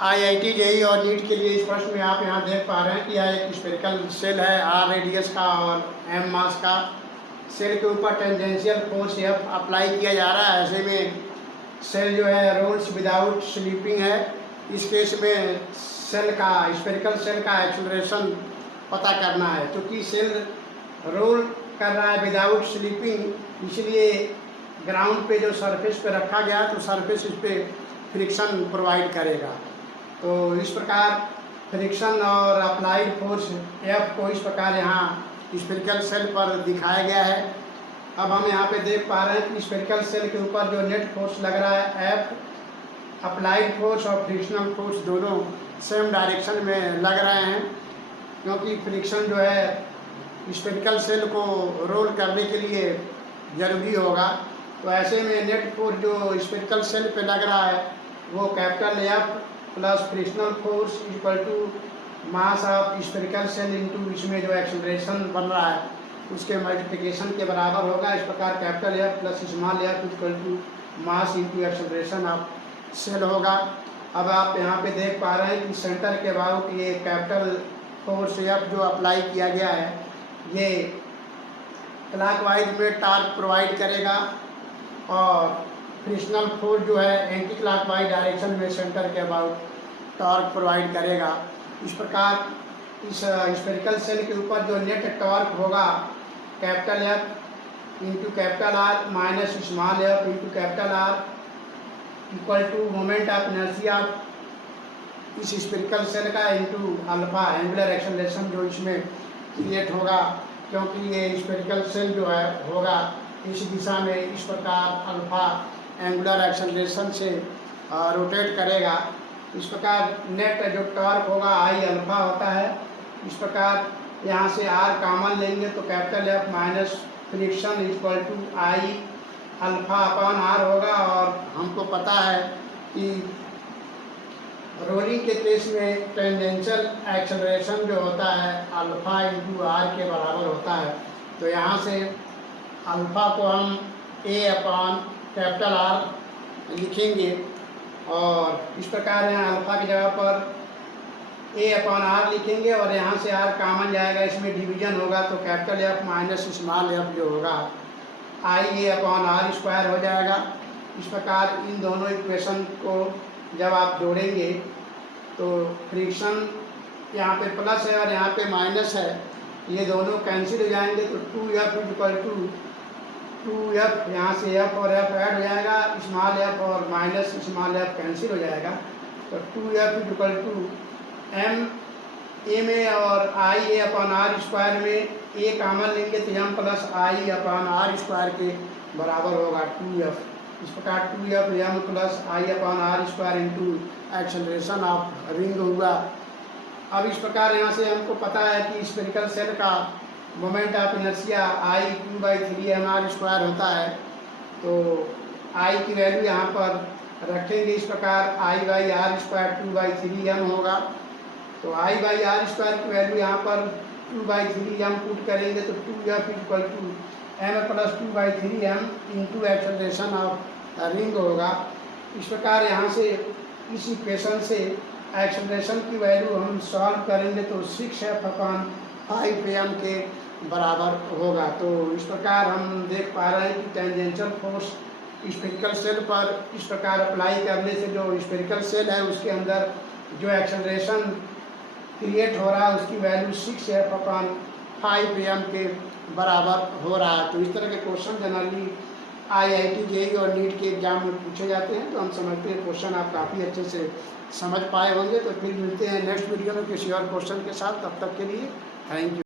IIT JEE और NEET के लिए इस प्रश्न में आप यहाँ देख पा रहे हैं कि यह एक स्फेरिकल सेल है आर रेडियस का और एम मास का। सेल के ऊपर टेंजेंशियल फोर्स एफ अप्लाई किया जा रहा है। ऐसे में सेल जो है रोल्स विदाउट स्लीपिंग है। इस केस में सेल का स्फेरिकल सेल का एक्सेलरेशन पता करना है। क्योंकि सेल रोल कर रहा है विदाउट स्लीपिंग, इसलिए ग्राउंड पे जो सरफेस पे रखा गया तो सरफेस इस पर फ्रिक्शन प्रोवाइड करेगा। तो इस प्रकार फ्रिक्शन और अप्लाइड फोर्स एफ को इस प्रकार यहाँ स्फेरिकल सेल पर दिखाया गया है। अब हम यहाँ पे देख पा रहे हैं कि स्फेरिकल सेल के ऊपर जो नेट फोर्स लग रहा है एफ, अप्लाइड फोर्स और फ्रिक्शनल फोर्स दोनों सेम डायरेक्शन में लग रहे हैं। क्योंकि फ्रिक्शन जो है स्फेरिकल सेल को रोल करने के लिए ज़रूरी होगा। तो ऐसे में नेट फोर्स जो स्फेरिकल सेल पे लग रहा है वो capital F plus frictional force equal to mass of spherical shell into इसमें जो एक्सेलरेशन बन रहा है उसके मल्टीप्लिकेशन के बराबर होगा। इस प्रकार capital F plus small F equal to mass into acceleration of shell होगा। अब आप यहाँ पे देख पा रहे हैं कि सेंटर के अबाउट ये कैपिटल फोर्स एफ जो अप्लाई किया गया है ये क्लॉकवाइज में टॉर्क प्रोवाइड करेगा और फ्रिक्शनल फोर्स जो है एंटी क्लॉकवाइज डायरेक्शन में सेंटर के अबाउट टॉर्क प्रोवाइड करेगा। इस प्रकार इस स्फेरिकल सेल के ऊपर जो नेट टॉर्क होगा capital F into capital R minus small F into capital R equal to moment of inertia इस स्फेरिकल सेल का इंटू अल्फा एंगुलर एक्सेलरेशन जो इसमें क्रिएट होगा। क्योंकि ये स्फेरिकल सेल जो है होगा इस दिशा में इस प्रकार अल्फा एंगुलर एक्सेलरेशन से रोटेट करेगा। इस प्रकार नेट जो टॉर्क होगा आई अल्फा होता है। इस प्रकार यहाँ से आर कॉमन लेंगे तो capital F minus friction equal to I alpha upon R होगा। और हमको पता है कि रोलिंग के केस में टेंजेंशियल एक्सेलरेशन जो होता है अल्फा इंटू आर के बराबर होता है। तो यहाँ से अल्फा को हम ए अपॉन कैपिटल आर लिखेंगे और इस प्रकार यहाँ अल्फा की जगह पर ए अपॉन आर लिखेंगे और यहाँ से आर कॉमन जाएगा, इसमें डिवीजन होगा तो capital F minus small F जो होगा आई ए अपॉन आर स्क्वायर हो जाएगा। इस प्रकार इन दोनों इक्वेशन को जब आप जोड़ेंगे तो फ्रिक्शन यहाँ पे प्लस है और यहाँ पे माइनस है, ये दोनों कैंसिल हो जाएंगे तो 2f इक्वल टू 2f यहाँ से f और f ऐड हो जाएगा, स्मॉल f और माइनस स्मॉल f कैंसिल हो जाएगा तो 2f equal to m a में और I a upon R square में a कॉमन लेंगे तो m plus I upon R square के बराबर होगा 2f। इस प्रकार 2f m plus I upon R square into acceleration of ring हुआ। अब इस प्रकार यहाँ से हमको पता है कि स्फेरिकल सेल का moment of inertia I 2/3 mr² होता है। तो आई की वैल्यू यहाँ पर रखेंगे इस प्रकार I/r² 2/3m होगा। तो I/r² की वैल्यू यहाँ पर 2/3m पुट करेंगे तो 2f equal to m plus 2/3m into acceleration of ring होगा। इस प्रकार यहाँ से इस इक्वेशन से एक्सेलरेशन की वैल्यू हम सॉल्व करेंगे तो 6f अपॉन 5am के बराबर होगा। तो इस प्रकार हम देख पा रहे हैं कि टेंजेंशियल फोर्स स्फेरिकल सेल पर इस प्रकार अप्लाई करने से जो स्फेरिकल सेल है उसके अंदर जो एक्सेलरेशन क्रिएट हो रहा है उसकी वैल्यू 6f अपॉन 5am के बराबर हो रहा है। तो इस तरह के क्वेश्चन जनरली आईआईटी जेईई और नीट के एग्जाम में पूछे जाते हैं। तो हम समझते हैं क्वेश्चन आप काफ़ी अच्छे से समझ पाए होंगे। तो फिर मिलते हैं नेक्स्ट वीडियो में किसी और क्वेश्चन के साथ। तब तक के लिए थैंक यू।